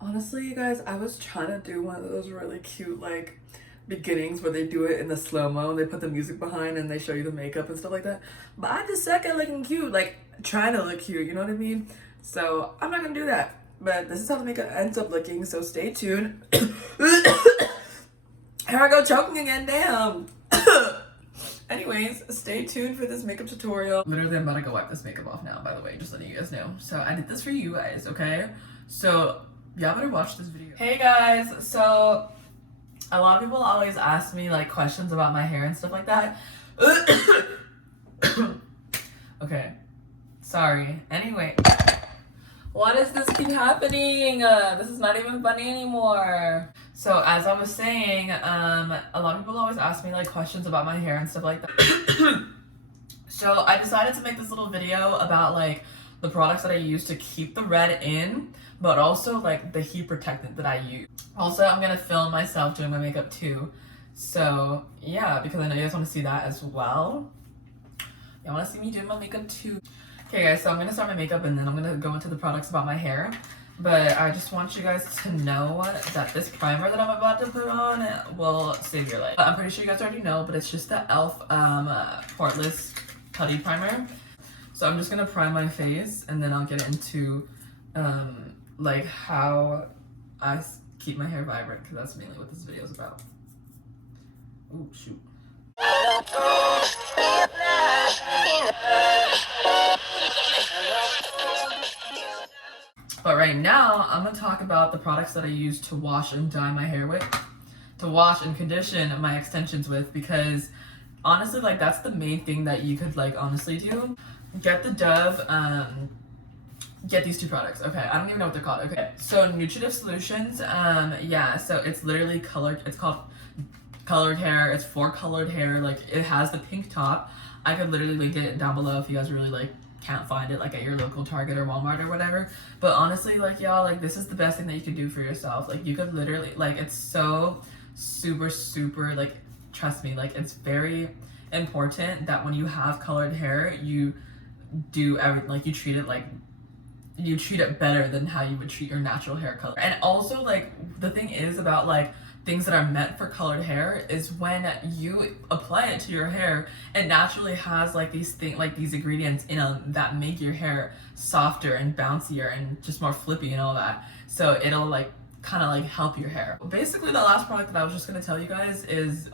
Honestly, you guys, I was trying to do one of those really cute, like, beginnings where they do it in the slow-mo and they put the music behind and they show you the makeup and stuff like that. But I just suck at looking cute, like, trying to look cute, you know what I mean? So, I'm not gonna do that. But this is how the makeup ends up looking, so stay tuned. Here I go choking again, damn. Anyways, stay tuned for this makeup tutorial. Literally, I'm about to go wipe this makeup off now, by the way, just letting you guys know. So I did this for you guys, okay? So y'all better watch this video. Hey guys, so a lot of people always ask me like questions about my hair and stuff like that. Okay, sorry. Anyway, why does this keep happening? This is not even funny anymore. So as I was saying, a lot of people always ask me like questions about my hair and stuff like that. So I decided to make this little video about like the products that I use to keep the red in, but also like the heat protectant that I use. Also, I'm gonna film myself doing my makeup too. So yeah, because I know you guys want to see that as well. You want to see me doing my makeup too. Okay guys, so I'm gonna start my makeup and then I'm gonna go into the products about my hair. But I just want you guys to know that this primer that I'm about to put on will save your life. I'm pretty sure you guys already know, but it's just the e.l.f. Poreless Putty Primer. So I'm just gonna prime my face and then I'll get into like how I keep my hair vibrant, because that's mainly what this video is about. Oh shoot. But right now, I'm gonna talk about the products that I use to wash and dye my hair with, to wash and condition my extensions with, because honestly, like that's the main thing that you could like honestly do. Get the Dove, get these two products. Okay, I don't even know what they're called. Okay, so Nutritive Solutions, yeah, so it's literally colored, it's called colored hair, it's for colored hair, like it has the pink top. I could literally link it down below if you guys really like can't find it like at your local Target or Walmart or whatever. But honestly, like y'all, like this is the best thing that you could do for yourself. Like you could literally, like it's so super like, trust me, like it's very important that when you have colored hair, you do everything, like you treat it like, you treat it better than how you would treat your natural hair color. And also like the thing is about like things that are meant for colored hair is when you apply it to your hair, it naturally has like these these ingredients in them that make your hair softer and bouncier and just more flippy and all that. So it'll like kind of like help your hair. Basically, the last product that I was just gonna tell you guys is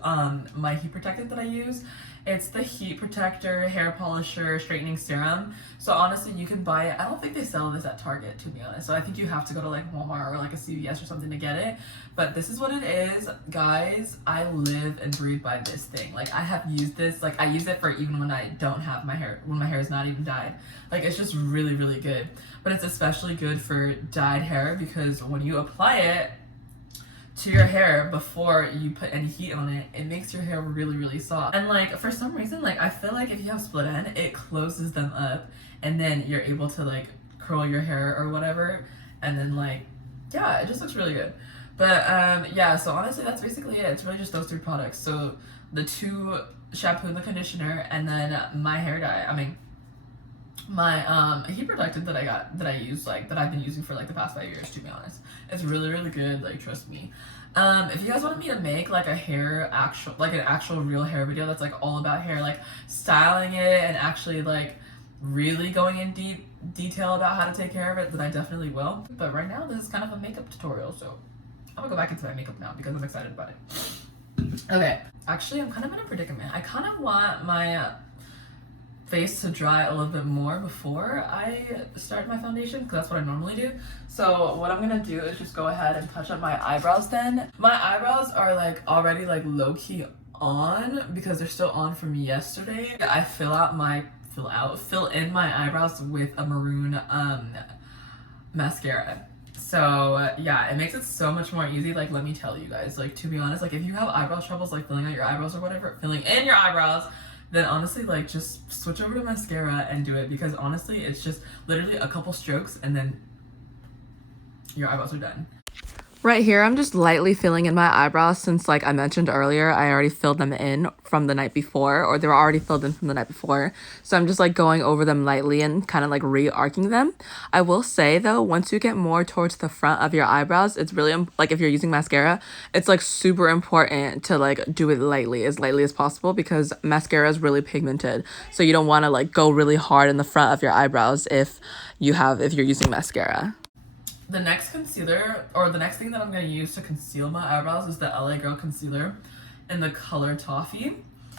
my heat protectant that I use. It's the Heat Protector Hair Polisher Straightening Serum. So honestly, you can buy it. I don't think they sell this at Target, to be honest. So I think you have to go to like Walmart or like a CVS or something to get it. But this is what it is, guys. I live and breathe by this thing. Like I have used this, like I use it for even when I don't have my hair, when my hair is not even dyed. Like it's just really good. But it's especially good for dyed hair because when you apply it to your hair before you put any heat on it, it makes your hair really soft. And like for some reason, like I feel like if you have split end, it closes them up and then you're able to like curl your hair or whatever, and then like yeah, it just looks really good. But yeah, so honestly that's basically it. It's really just those three products. So the two shampoo and the conditioner, and then my hair dye, my heat protectant that I use, like that I've been using for like the past 5 years, to be honest. It's really good, like trust me. If you guys wanted me to make like an actual real hair video that's like all about hair, like styling it and actually like really going in detail about how to take care of it, then I definitely will. But right now this is kind of a makeup tutorial, so I'm gonna go back into my makeup now because I'm excited about it. Okay, actually I'm kind of in a predicament. I kind of want my face to dry a little bit more before I start my foundation, because that's what I normally do. So what I'm gonna do is just go ahead and touch up my eyebrows then. My eyebrows are like already like low-key on because they're still on from yesterday. I fill in my eyebrows with a maroon mascara. So yeah, it makes it so much more easy. Like let me tell you guys, like to be honest, like if you have eyebrow troubles, like filling out your eyebrows or whatever, filling in your eyebrows, then honestly like just switch over to mascara and do it, because honestly it's just literally a couple strokes and then your eyebrows are done. Right here, I'm just lightly filling in my eyebrows since, like I mentioned earlier, I already filled them in from the night before, or they were already filled in from the night before. So I'm just like going over them lightly and kind of like re-arcing them. I will say though, once you get more towards the front of your eyebrows, it's really, like if you're using mascara, it's like super important to like do it lightly as possible because mascara is really pigmented. So you don't want to like go really hard in the front of your eyebrows if you're using mascara. The next concealer, or the next thing that I'm going to use to conceal my eyebrows is the LA Girl Concealer in the color Toffee.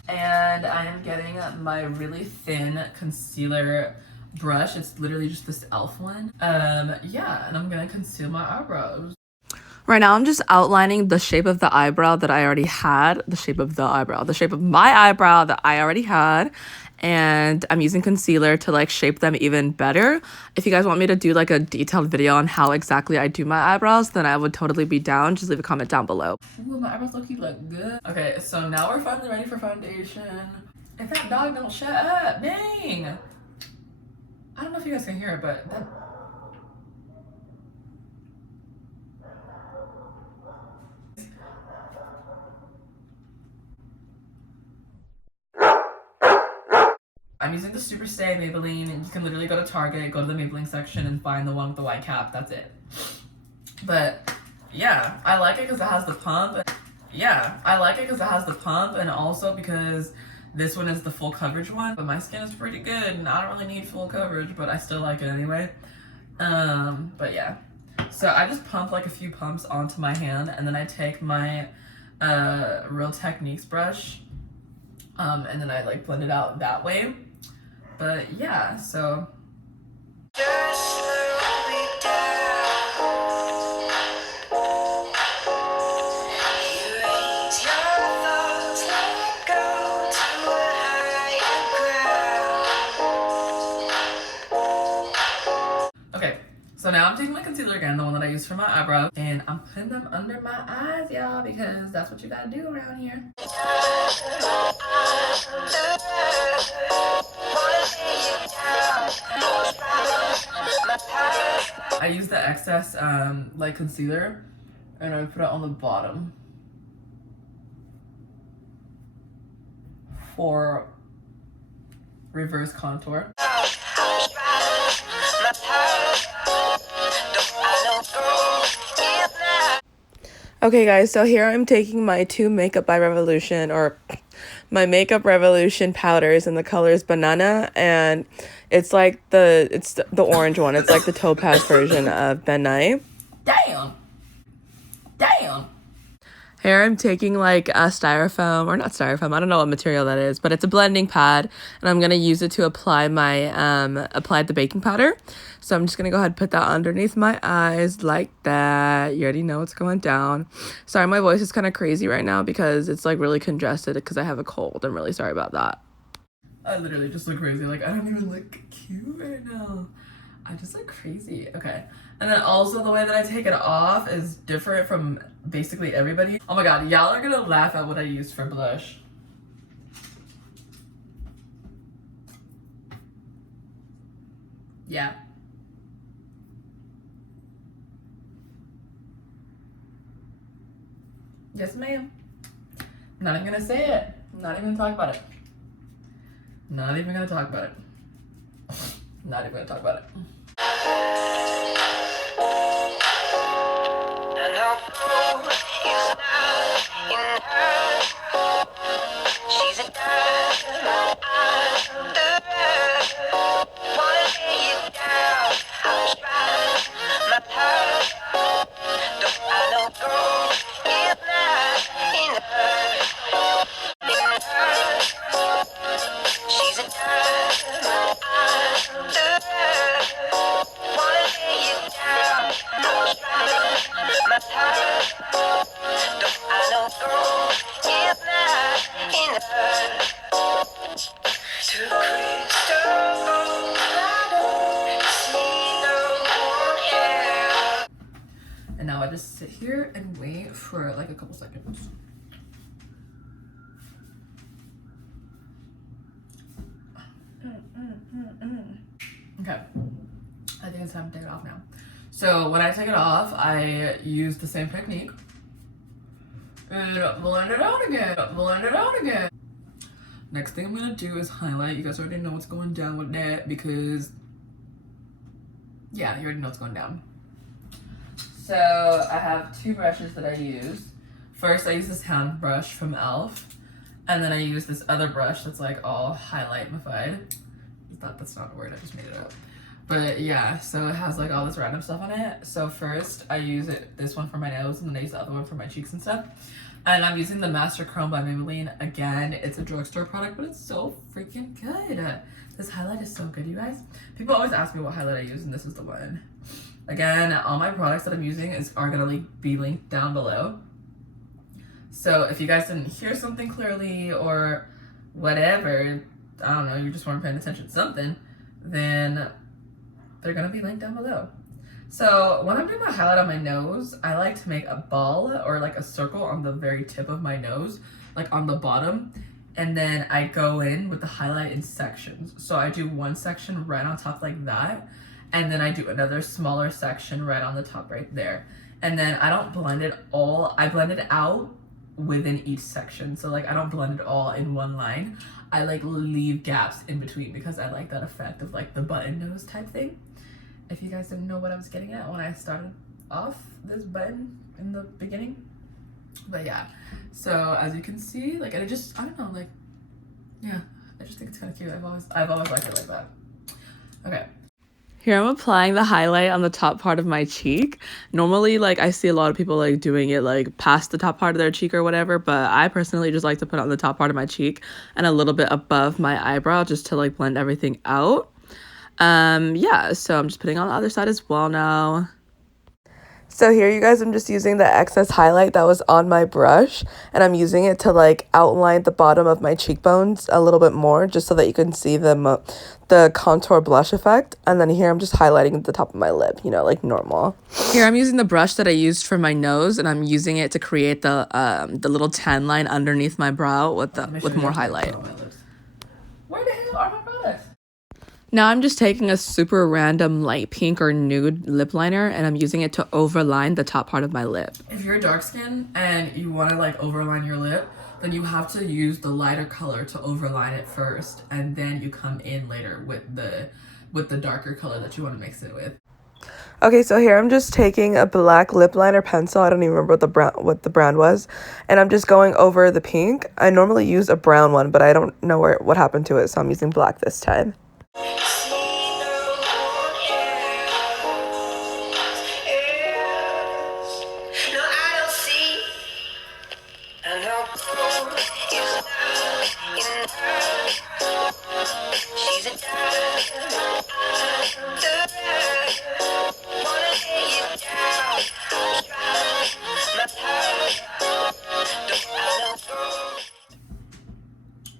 And I am getting my really thin concealer brush. It's literally just this e.l.f. one. Yeah, and I'm going to conceal my eyebrows. Right now, I'm just outlining the shape of the eyebrow that I already had. The shape of my eyebrow that I already had. And I'm using concealer to like shape them even better. If you guys want me to do like a detailed video on how exactly I do my eyebrows, then I would totally be down. Just leave a comment down below. Ooh, my eyebrows look good. Okay, so now we're finally ready for foundation. If that dog don't shut up, dang. I don't know if you guys can hear it, but that... I'm using the Super Stay Maybelline, and you can literally go to Target, go to the Maybelline section, and find the one with the white cap. That's it. But yeah, I like it because it has the pump. And also because this one is the full coverage one. But my skin is pretty good, and I don't really need full coverage, but I still like it anyway. But yeah. So I just pump like a few pumps onto my hand, and then I take my Real Techniques brush, and then I like blend it out that way. But yeah, so. Okay, so now I'm taking my concealer again, the one that I used for my eyebrows, and I'm putting them under my eyes, y'all, because that's what you gotta do around here. I use the excess like concealer, and I put it on the bottom for reverse contour. Okay guys, so here I'm taking my two Makeup by Revolution, or my Makeup Revolution powders in the colors Banana, and it's like the orange one. It's like the topaz version of Ben Nye. Damn. Here I'm taking like a styrofoam, or not styrofoam, I don't know what material that is, but it's a blending pad, and I'm gonna use it to apply my apply the baking powder. So I'm just gonna go ahead and put that underneath my eyes like that. You already know what's going down. Sorry, my voice is kind of crazy right now because it's like really congested because I have a cold. I'm really sorry about that. I literally just look crazy. Like, I don't even look cute right now. I just look crazy. Okay. And then also the way that I take it off is different from basically everybody. Oh my god, y'all are gonna laugh at what I used for blush. Yeah. Yes, ma'am. I'm not even gonna say it. I'm not even gonna talk about it. Not even gonna talk about it. Not even gonna talk about it. She's a diamond under. Wanna lay you down. I'm trying my part. Don't I know gold is not in her. She's a diamond under. Wanna lay you down. I'm trying my part. Don't I know gold is not in her. To crystal, I don't see no one else. And now I just sit here and wait for like a couple seconds. Okay, I think it's time to take it off now. So when I take it off, I use the same technique. And blend it out again, blend it out again. Next thing I'm gonna do is highlight. You guys already know what's going down with that because, yeah, you already know what's going down. So I have two brushes that I use. First, I use this hand brush from e.l.f. And then I use this other brush that's like all highlight-mified. That's not a word, I just made it up. But yeah, so it has like all this random stuff on it. So first I use this one for my nose, and then I use the other one for my cheeks and stuff. And I'm using the Master Chrome by Maybelline. Again, it's a drugstore product, but it's so freaking good. This highlight is so good, you guys. People always ask me what highlight I use, and this is the one. Again, all my products that I'm using are gonna be linked down below. So if you guys didn't hear something clearly or whatever, I don't know, you just weren't paying attention to something, then they're gonna be linked down below. So when I'm doing my highlight on my nose, I like to make a ball or like a circle on the very tip of my nose, like on the bottom. And then I go in with the highlight in sections. So I do one section right on top like that. And then I do another smaller section right on the top right there. And then I don't blend it all, I blend it out within each section. So like I don't blend it all in one line. I like leave gaps in between because I like that effect of like the button nose type thing. If you guys didn't know what I was getting at when I started off this button in the beginning. But yeah, so as you can see, like I don't know, like, yeah, I just think it's kind of cute. I've always liked it like that. Okay. Here I'm applying the highlight on the top part of my cheek. Normally, like, I see a lot of people, like, doing it, like, past the top part of their cheek or whatever, but I personally just like to put it on the top part of my cheek and a little bit above my eyebrow just to, like, blend everything out. Yeah, so I'm just putting on the other side as well now. So here, you guys, I'm just using the excess highlight that was on my brush, and I'm using it to like outline the bottom of my cheekbones a little bit more, just so that you can see the contour blush effect. And then here I'm just highlighting the top of my lip, you know, like normal. Here I'm using the brush that I used for my nose, and I'm using it to create the little tan line underneath my brow with more highlight. Where the hell are my products? Now I'm just taking a super random light pink or nude lip liner, and I'm using it to overline the top part of my lip. If you're dark skin and you want to like overline your lip, then you have to use the lighter color to overline it first, and then you come in later with the darker color that you want to mix it with. Okay, so here I'm just taking a black lip liner pencil. I don't even remember what the brand was, and I'm just going over the pink. I normally use a brown one, but I don't know what happened to it, so I'm using black this time.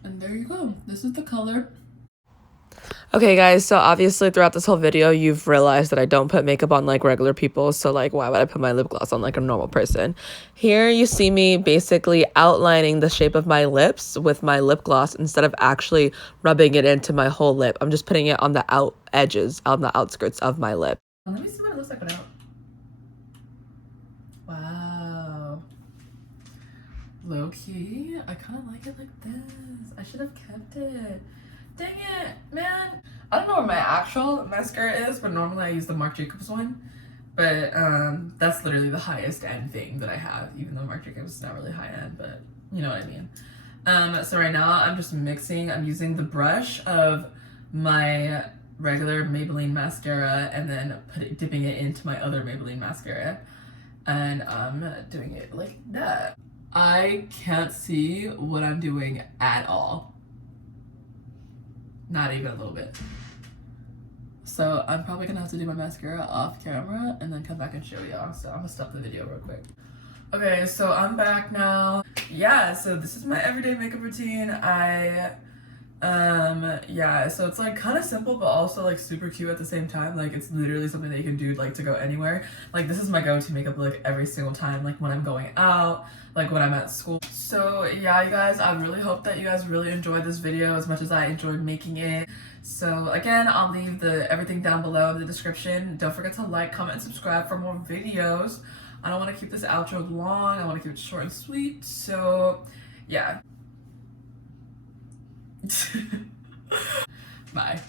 And there you go. This is the color. Okay, guys, so obviously throughout this whole video, you've realized that I don't put makeup on like regular people. So like, why would I put my lip gloss on like a normal person? Here you see me basically outlining the shape of my lips with my lip gloss instead of actually rubbing it into my whole lip. I'm just putting it on the edges, on the outskirts of my lip. Let me see what it looks like without. Wow. Low key, I kind of like it like this. I should have kept it. Dang it, man. I don't know where my actual mascara is, but normally I use the Marc Jacobs one. But that's literally the highest end thing that I have, even though Marc Jacobs is not really high end, but you know what I mean. So right now I'm just mixing. I'm using the brush of my regular Maybelline mascara and then dipping it into my other Maybelline mascara. And I'm doing it like that. I can't see what I'm doing at all. Not even a little bit. So I'm probably gonna have to do my mascara off camera and then come back and show y'all. So I'm gonna stop the video real quick. Okay, so I'm back now. Yeah, so this is my everyday makeup routine. I Yeah, so it's like kind of simple but also like super cute at the same time. Like it's literally something that you can do like to go anywhere. Like this is my go-to makeup look every single time, like when I'm going out, like when I'm at school. So yeah, you guys, I really hope that you guys really enjoyed this video as much as I enjoyed making it. So again, I'll leave everything down below in the description. Don't forget to like, comment, and subscribe for more videos. I don't want to keep this outro long. I want to keep it short and sweet. So yeah. Bye.